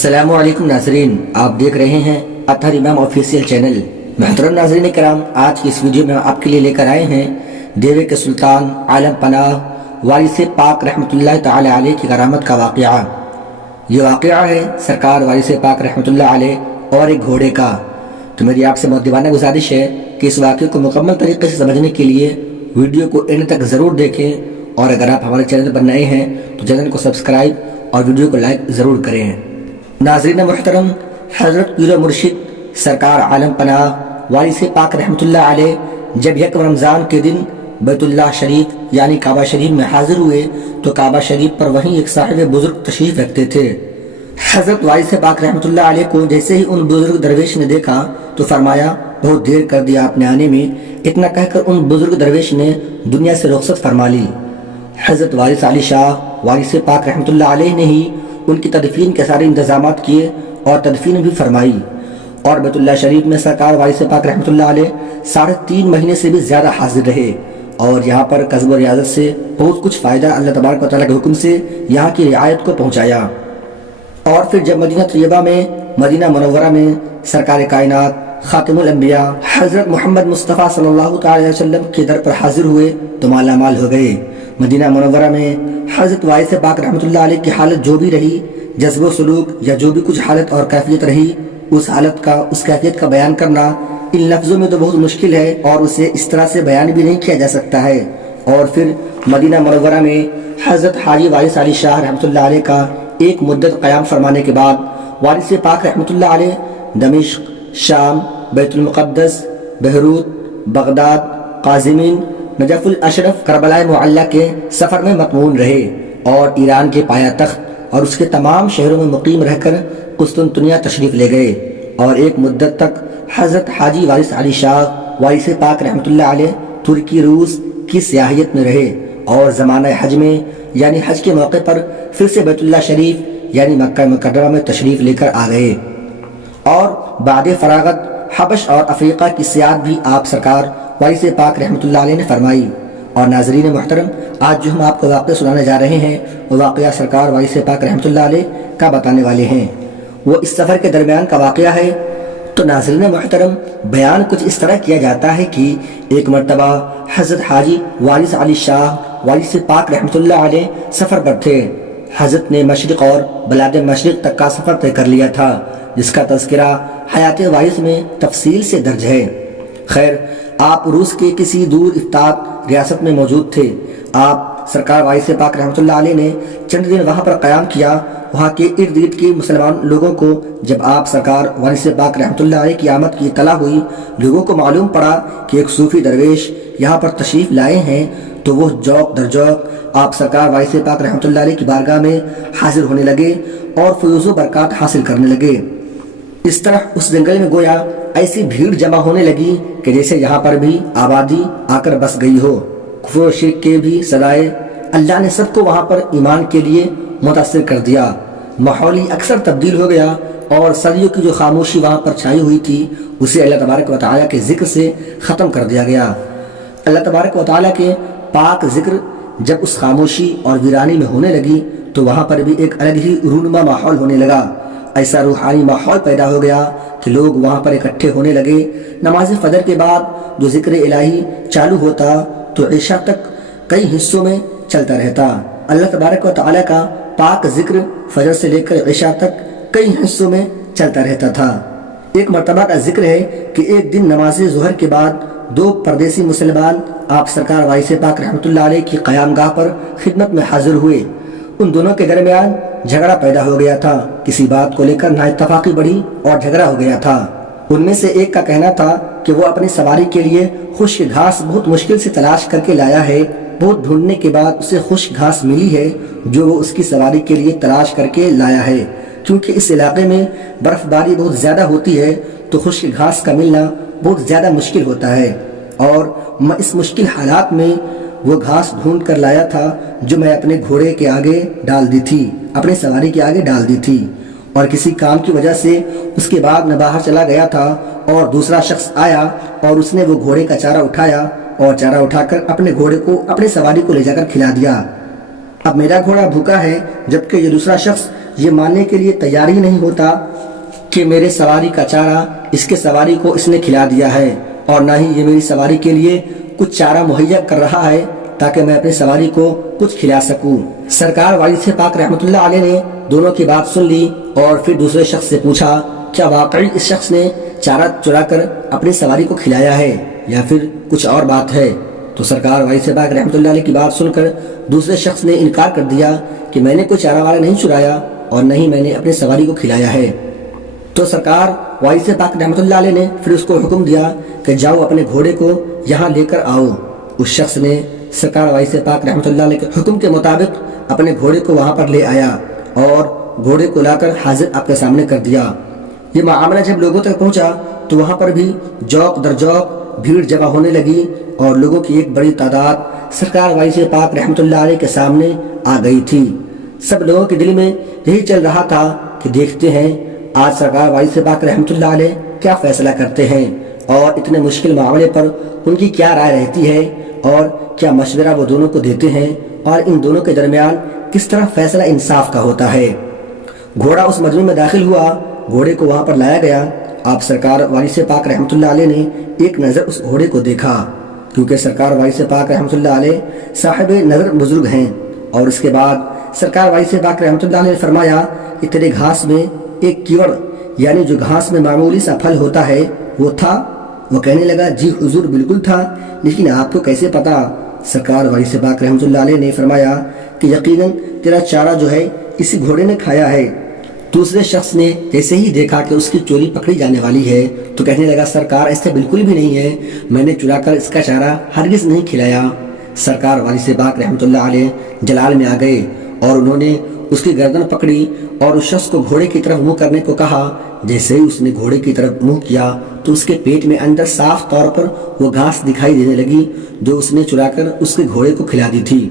السلام علیکم ناظرین، آپ دیکھ رہے ہیں اطہر امام آفیشیل چینل۔ محترم ناظرین کرام، آج کی اس ویڈیو میں آپ کے لیے لے کر آئے ہیں دیوے کے سلطان عالم پناہ وارث پاک رحمۃ اللہ تعالی علیہ کی کرامت کا واقعہ۔ یہ واقعہ ہے سرکار وارث پاک رحمۃ اللہ علیہ اور ایک گھوڑے کا۔ تو میری آپ سے مؤدبانہ گزارش ہے کہ اس واقعے کو مکمل طریقے سے سمجھنے کے لیے ویڈیو کو اینڈ تک ضرور دیکھیں، اور اگر آپ ہمارے چینل پر نئے ہیں تو چینل کو سبسکرائب اور ویڈیو کو لائک ضرور کریں۔ ناظرین محترم، حضرت پیر و مرشد سرکار عالم پناہ وارث پاک رحمۃ اللہ علیہ جب یکم رمضان کے دن بیت اللہ شریف یعنی کعبہ شریف میں حاضر ہوئے تو کعبہ شریف پر وہیں ایک صاحب بزرگ تشریف رکھتے تھے۔ حضرت وارث پاک رحمۃ اللہ علیہ کو جیسے ہی ان بزرگ درویش نے دیکھا تو فرمایا، بہت دیر کر دیا آپ نے آنے میں۔ اتنا کہہ کر ان بزرگ درویش نے دنیا سے رخصت فرما لی۔ حضرت وارث علی شاہ وارث پاک رحمۃ اللہ علیہ نے ہی ان کی تدفین کے سارے انتظامات کیے اور تدفین بھی فرمائی، اور بیت اللہ شریف میں سرکار وارث پاک رحمۃ اللہ علیہ 3.5 مہینے سے بھی زیادہ حاضر رہے، اور یہاں پر قصب و ریاضت سے بہت کچھ فائدہ اللہ تبارک و تعالیٰ کے حکم سے یہاں کی رعایت کو پہنچایا۔ اور پھر جب مدینہ طیبہ میں، مدینہ منورہ میں سرکار کائنات خاتم الانبیاء حضرت محمد مصطفیٰ صلی اللہ تعالی علیہ وسلم کے در پر حاضر ہوئے تو مالا مال ہو گئے۔ مدینہ منورہ میں حضرت وارث پاک رحمۃ اللہ علیہ کی حالت جو بھی رہی، جذب و سلوک یا جو بھی کچھ حالت اور کیفیت رہی، اس حالت کا، اس کیفیت کا بیان کرنا ان لفظوں میں تو بہت مشکل ہے، اور اسے اس طرح سے بیان بھی نہیں کیا جا سکتا ہے۔ اور پھر مدینہ منورہ میں حضرت حاجی وارث علی شاہ رحمۃ اللہ علیہ کا ایک مدت قیام فرمانے کے بعد وارث پاک رحمۃ اللہ علیہ دمشق، شام، بیت المقدس، بیروت، بغداد، قازمین، نجف الاشرف، کربلا معلیٰ کے سفر میں مطمون رہے، اور ایران کے پایا تخت اور اس کے تمام شہروں میں مقیم رہ کر قسطنطنیہ تشریف لے گئے، اور ایک مدت تک حضرت حاجی وارث علی شاہ وارث پاک رحمۃ اللہ علیہ ترکی روس کی سیاحیت میں رہے، اور زمانہ حج میں یعنی حج کے موقع پر پھر سے بیت اللہ شریف یعنی مکہ مکرمہ میں تشریف لے کر آ گئے، اور بعد فراغت حبش اور افریقہ کی سیاحت بھی آپ سرکار وارث پاک رحمۃ اللہ علیہ نے فرمائی۔ اور ناظرین محترم، آج جو ہم آپ کو واقعہ سنانے جا رہے ہیں وہ واقعہ سرکار وارث پاک رحمۃ اللہ علیہ کا بتانے والے ہیں، وہ اس سفر کے درمیان کا واقعہ ہے۔ تو ناظرین محترم، بیان کچھ اس طرح کیا جاتا ہے کہ ایک مرتبہ حضرت حاجی وارث علی شاہ وارث پاک رحمۃ اللہ علیہ سفر پر تھے۔ حضرت نے مشرق اور بلاد مشرق تک کا سفر طے کر لیا تھا، جس کا تذکرہ حیات وارث میں تفصیل سے درج ہے۔ خیر، آپ روس کے کسی دور افتاد ریاست میں موجود تھے۔ آپ سرکار وارث پاک رحمۃ اللہ علیہ نے چند دن وہاں پر قیام کیا۔ وہاں کے ارد گرد کے مسلمان لوگوں کو جب آپ سرکار وارث پاک رحمۃ اللہ علیہ کی آمد کی اطلاع ہوئی، لوگوں کو معلوم پڑا کہ ایک صوفی درویش یہاں پر تشریف لائے ہیں، تو وہ جوق در جوق آپ سرکار وارث پاک رحمۃ اللہ علیہ کی بارگاہ میں حاضر ہونے لگے اور فیوز و برکات حاصل کرنے لگے۔ اس طرح اس جنگل میں گویا ایسی بھیڑ جمع ہونے لگی کہ جیسے یہاں پر بھی آبادی آ کر بس گئی ہو۔ کفر و شرک کے بھی صدائے اللہ نے سب کو وہاں پر ایمان کے لیے متاثر کر دیا۔ ماحول ہی اکثر تبدیل ہو گیا، اور صدیوں کی جو خاموشی وہاں پر چھائی ہوئی تھی اسے اللہ تبارک و تعالیٰ کے ذکر سے ختم کر دیا گیا۔ اللہ تبارک و تعالیٰ کے پاک ذکر جب اس خاموشی اور ویرانی میں ہونے لگی تو وہاں پر بھی ایک الگ ہی رونما ماحول ہونے لگا۔ ایسا روحانی ماحول پیدا ہو گیا کہ لوگ وہاں پر اکٹھے ہونے لگے۔ نماز فجر کے بعد جو ذکر الہی چالو ہوتا تو عشاء تک کئی حصوں میں چلتا رہتا۔ اللہ تبارک و تعالیٰ کا پاک ذکر فجر سے لے کر عشاء تک کئی حصوں میں چلتا رہتا تھا۔ ایک مرتبہ کا ذکر ہے کہ ایک دن نماز ظہر کے بعد 2 پردیسی مسلمان آپ سرکار وارث پاک رحمۃ اللہ علیہ کی قیام گاہ پر خدمت میں حاضر ہوئے۔ ان دونوں کے درمیان جھگڑا پیدا ہو گیا تھا، کسی بات کو لے کر نا اتفاقی بڑھی اور جھگڑا ہو گیا تھا۔ ان میں سے ایک کا کہنا تھا کہ وہ اپنی سواری کے لیے خشک گھاس بہت مشکل سے تلاش کر کے لایا ہے، بہت ڈھونڈنے کے بعد اسے خشک گھاس ملی ہے جو وہ اس کی سواری کے لیے تلاش کر کے لایا ہے۔ کیونکہ اس علاقے میں برف باری بہت زیادہ ہوتی ہے تو خشک گھاس کا ملنا بہت زیادہ مشکل ہوتا ہے، اور میں اس مشکل حالات میں وہ گھاس ڈھونڈ کر لایا تھا جو میں اپنے گھوڑے کے آگے ڈال دی تھی، اپنی سواری کے آگے ڈال دی تھی، اور کسی کام کی وجہ سے اس کے بعد میں باہر چلا گیا تھا، اور دوسرا شخص آیا اور اس نے وہ گھوڑے کا چارہ اٹھایا اور چارہ اٹھا کر اپنے گھوڑے کو، اپنے سواری کو لے جا کر کھلا دیا۔ اب میرا گھوڑا بھوکا ہے، جبکہ یہ دوسرا شخص یہ ماننے کے لیے تیار ہی نہیں ہوتا کہ میرے سواری کا چارہ اس کے سواری کو اس نے کھلا دیا ہے، اور نہ ہی یہ میری سواری کے لیے کچھ چارہ مہیا کر رہا ہے تاکہ میں اپنی سواری کو کچھ کھلا سکوں۔ سرکار والد پاک رحمۃ اللہ علیہ نے دونوں کی بات سن لی اور پھر دوسرے شخص سے پوچھا کیا واقعی اس شخص نے چارہ چرا کر اپنی سواری کو کھلایا ہے یا پھر کچھ اور بات ہے؟ تو سرکار والد پاک رحمۃ اللہ علیہ کی بات سن کر دوسرے شخص نے انکار کر دیا کہ میں نے کوئی چارہ وارہ نہیں چرایا اور نہ ہی میں نے اپنی سواری کو کھلایا ہے۔ تو سرکار والد پاک رحمۃ اللہ علیہ نے پھر اس کو حکم دیا کہ جاؤ اپنے گھوڑے کو یہاں لے کر آؤ۔ اس شخص نے سرکار والد پاک رحمۃ اللہ علیہ کے حکم کے مطابق اپنے گھوڑے کو وہاں پر لے آیا اور گھوڑے کو لا کر حاضر آپ کے سامنے کر دیا۔ یہ معاملہ جب لوگوں تک پہنچا تو وہاں پر بھی جوق در جوق بھیڑ جمع ہونے لگی اور لوگوں کی ایک بڑی تعداد سرکار والد پاک رحمۃ اللہ علیہ کے سامنے آ گئی تھی۔ سب لوگوں کے دل میں یہی چل رہا تھا کہ دیکھتے ہیں آج سرکار والد پاک رحمۃ اللہ علیہ کیا فیصلہ کرتے ہیں اور اتنے مشکل معاملے پر ان کی کیا رائے رہتی ہے اور کیا مشورہ وہ دونوں کو دیتے ہیں اور ان دونوں کے درمیان کس طرح فیصلہ انصاف کا ہوتا ہے۔ گھوڑا اس مجمع میں داخل ہوا، گھوڑے کو وہاں پر لایا گیا۔ آپ سرکار والد پاک رحمۃ اللہ علیہ نے ایک نظر اس گھوڑے کو دیکھا، کیونکہ سرکار والد پاک رحمۃ اللہ علیہ صاحب نظر بزرگ ہیں، اور اس کے بعد سرکار والد پاک رحمۃ اللہ علیہ نے فرمایا کہ تیرے گھاس میں ایک کیوڑ یعنی جو گھاس میں معمولی سا پھل ہوتا ہے وہ تھا؟ وہ کہنے لگا جی حضور بالکل تھا، لیکن آپ کو کیسے پتا؟ سرکار والد پاک رحمۃ اللہ علیہ نے فرمایا کہ یقیناً تیرا چارہ جو ہے اسی گھوڑے نے کھایا ہے۔ دوسرے شخص نے جیسے ہی دیکھا کہ اس کی چوری پکڑی جانے والی ہے تو کہنے لگا سرکار ایسے بالکل بھی نہیں ہے، میں نے چرا کر اس کا چارہ ہرگز نہیں کھلایا۔ سرکار والد پاک رحمۃ اللہ علیہ جلال میں آ گئے اور انہوں نے اس کی گردن پکڑی اور اس شخص کو گھوڑے کی طرف منہ کرنے کو کہا۔ جیسے ہی اس نے گھوڑے کی طرف منہ کیا تو اس کے پیٹ میں اندر صاف طور پر وہ گھاس دکھائی دینے لگی جو اس نے چرا کر اس کے گھوڑے کو کھلا دی تھی۔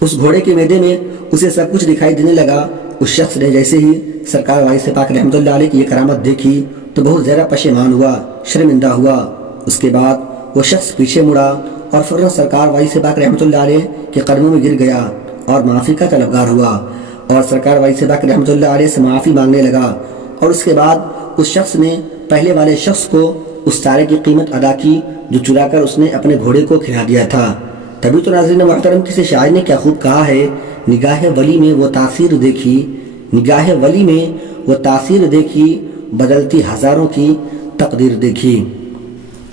اس گھوڑے کے معدے میں اسے سب کچھ دکھائی دینے لگا۔ اس شخص نے جیسے ہی سرکار والد پاک رحمۃ اللہ علیہ کی یہ کرامت دیکھی تو بہت زیادہ پشیمان ہوا، شرمندہ ہوا۔ اس کے بعد وہ شخص پیچھے مڑا اور فوراً سرکار والد پاک رحمۃ اللہ علیہ کے قدموں میں گر گیا اور معافی کا طلبگار ہوا، اور سرکار والد پاک رحمۃ اللہ علیہ سے معافی مانگنے لگا۔ اور اس کے بعد اس شخص نے پہلے والے شخص کو اس چارے کی قیمت ادا کی جو چرا کر اس نے اپنے گھوڑے کو کھلا دیا تھا۔ تبھی تو ناظرین محترم کسی شاعر نے کیا خوب کہا ہے، نگاہ ولی میں وہ تاثیر دیکھی، نگاہ ولی میں وہ تاثیر دیکھی، بدلتی ہزاروں کی تقدیر دیکھی۔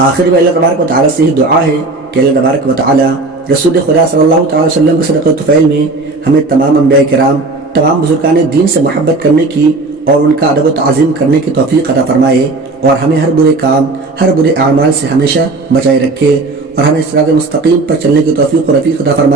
آخر میں اللہ تبارک و تعالیٰ سے ہی دعا ہے کہ اللہ تبارک و تعالیٰ رسول خدا صلی اللہ تعالی وسلم کے صدقہ طفیل میں ہمیں تمام انبیاء کرام، تمام بزرگان دین سے محبت کرنے کی اور ان کا ادب و تعظیم کرنے کی توفیق عطا فرمائے، اور ہمیں ہر برے کام، ہر برے اعمال سے ہمیشہ بچائے رکھے، اور ہمیں صراط مستقیم پر چلنے کی توفیق و رفیق عطا فرمائے۔